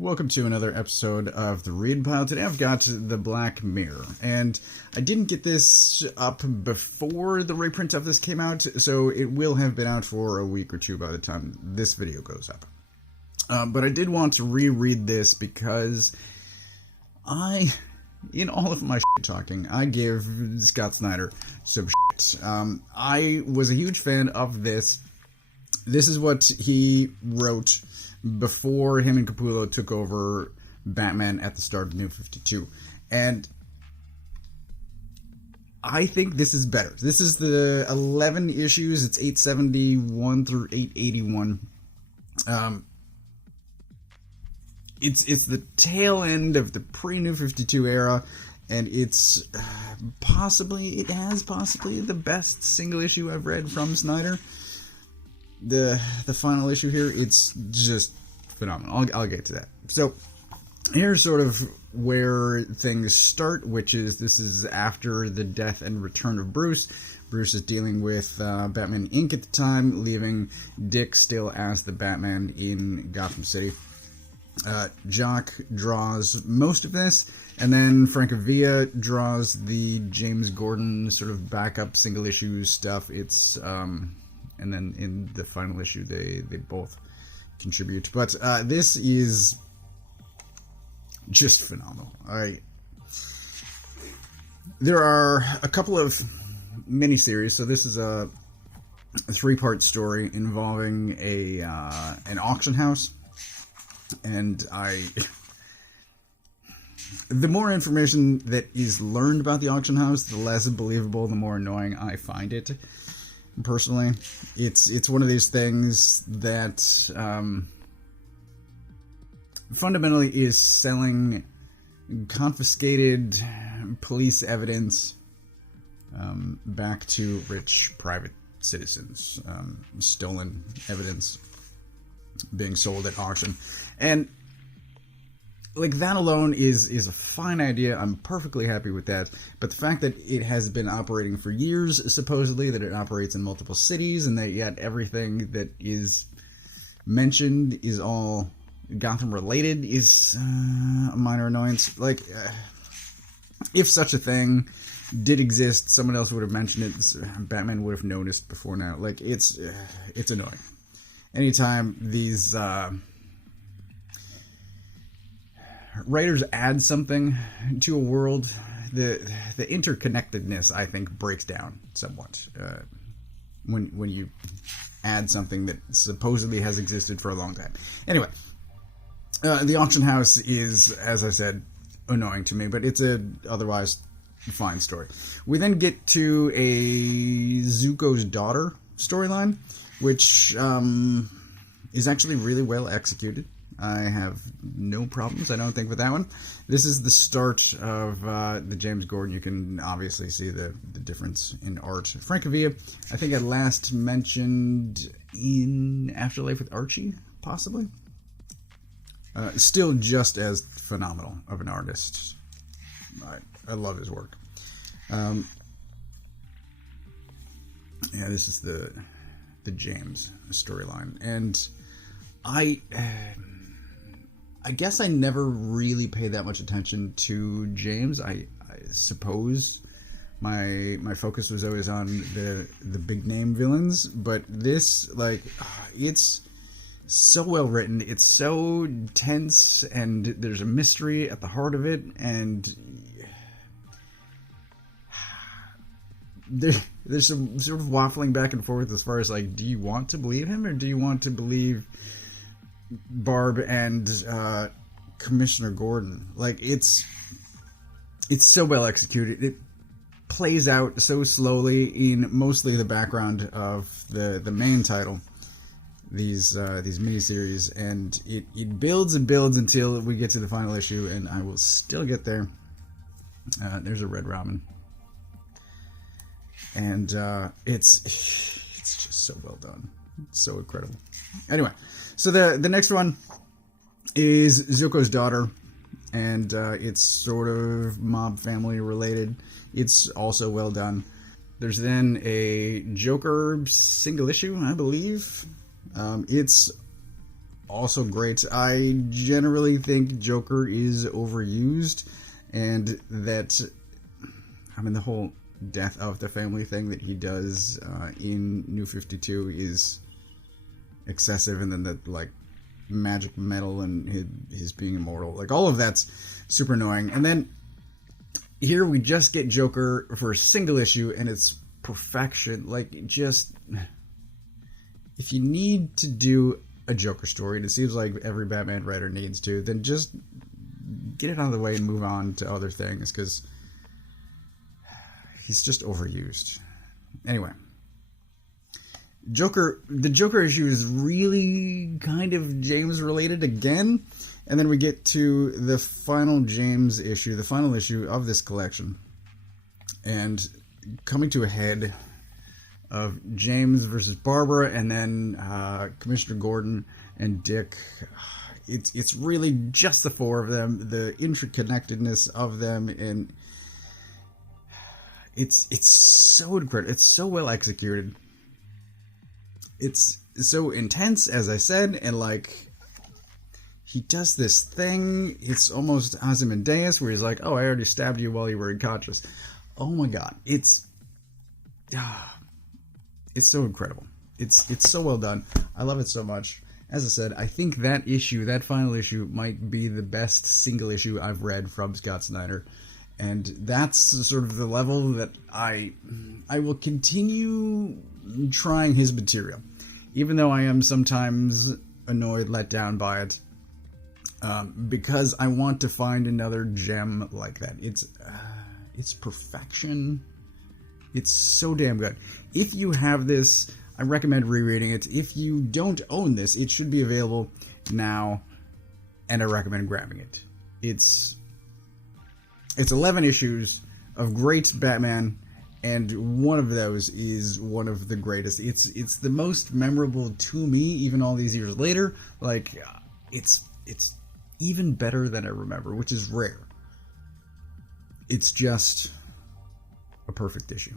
Welcome to another episode of the Read Pile. Today I've got The Black Mirror, and I didn't get this up before the reprint of this came out, so it will have been out for a week or two by the time this video goes up. But I did want to reread this because in all of my shit talking, I give Scott Snyder some shit. I was a huge fan of this. This is what he wrote before him and Capullo took over Batman at the start of New 52. And I think this is better. This is the 11 issues. It's 871 through 881. It's the tail end of the pre-New 52 era, and it's possibly the best single issue I've read from Snyder. The final issue here, it's just phenomenal. I'll get to that. So here's sort of where things start, which is this is after the death and return of Bruce. Bruce is dealing with Batman Inc. at the time, leaving Dick still as the Batman in Gotham City. Jock draws most of this, and then Francavilla draws the James Gordon sort of backup single issue stuff. It's and then in the final issue, they both contribute. But this is just phenomenal. There are a couple of miniseries. So this is a 3-part story involving an auction house, and the more information that is learned about the auction house, the less believable, the more annoying I find it. Personally, it's one of these things that fundamentally is selling confiscated police evidence back to rich private citizens, stolen evidence being sold at auction. And like, that alone is a fine idea. I'm perfectly happy with that. But the fact that it has been operating for years, supposedly, that it operates in multiple cities, and that yet everything that is mentioned is all Gotham related is a minor annoyance. Like, if such a thing did exist, someone else would have mentioned it. Batman would have noticed before now. Like, it's annoying. Anytime these writers add something to a world, the interconnectedness, I think, breaks down somewhat when you add something that supposedly has existed for a long time. Anyway, the auction house is, as I said, annoying to me, but it's a otherwise fine story. We then get to a Zuko's daughter storyline, which is actually really well executed. I have no problems, I don't think, with that one. This is the start of the James Gordon. You can obviously see the difference in art. Francavilla, I think I last mentioned in Afterlife with Archie, possibly. Still just as phenomenal of an artist. I love his work. Yeah, this is the James storyline, and I guess I never really paid that much attention to James. I suppose my focus was always on the big name villains, but this, like, it's so well written. It's so tense, and there's a mystery at the heart of it, and there's some sort of waffling back and forth as far as, like, do you want to believe him, or do you want to believe Barb and Commissioner Gordon? Like, it's so well executed. It plays out so slowly in mostly the background of the main title, these miniseries, and it builds and builds until we get to the final issue, and I will still get there. There's a Red Robin, and it's just so well done. It's so incredible. Anyway, so the next one is Zuko's daughter, and it's sort of mob family related. It's also well done. There's then a Joker single issue, I believe. It's also great. I generally think Joker is overused, and that, I mean, the whole death of the family thing that he does in New 52 is excessive, and then the, like, magic metal and his being immortal, like, all of that's super annoying. And then here we just get Joker for a single issue, and it's perfection. Like, just, if you need to do a Joker story, and it seems like every Batman writer needs to, then just get it out of the way and move on to other things, because he's just overused. Anyway, the Joker issue is really kind of James related again, and then we get to the final James issue, the final issue of this collection, and coming to a head of James versus Barbara, and then Commissioner Gordon and Dick. It's really just the four of them, the interconnectedness of them, and it's so incredible. It's so well executed. It's so intense, as I said, and like, he does this thing, it's almost Ozymandias, where he's like, oh, I already stabbed you while you were unconscious. Oh my god, it's so incredible. It's so well done. I love it so much. As I said, I think that issue, that final issue, might be the best single issue I've read from Scott Snyder. And that's sort of the level that I will continue trying his material, even though I am sometimes annoyed, let down by it, because I want to find another gem like that. It's perfection. It's so damn good. If you have this, I recommend rereading it. If you don't own this, it should be available now, and I recommend grabbing it. It's 11 issues of great Batman, and one of those is one of the greatest. It's the most memorable to me, even all these years later. Like, it's even better than I remember, which is rare. It's just a perfect issue.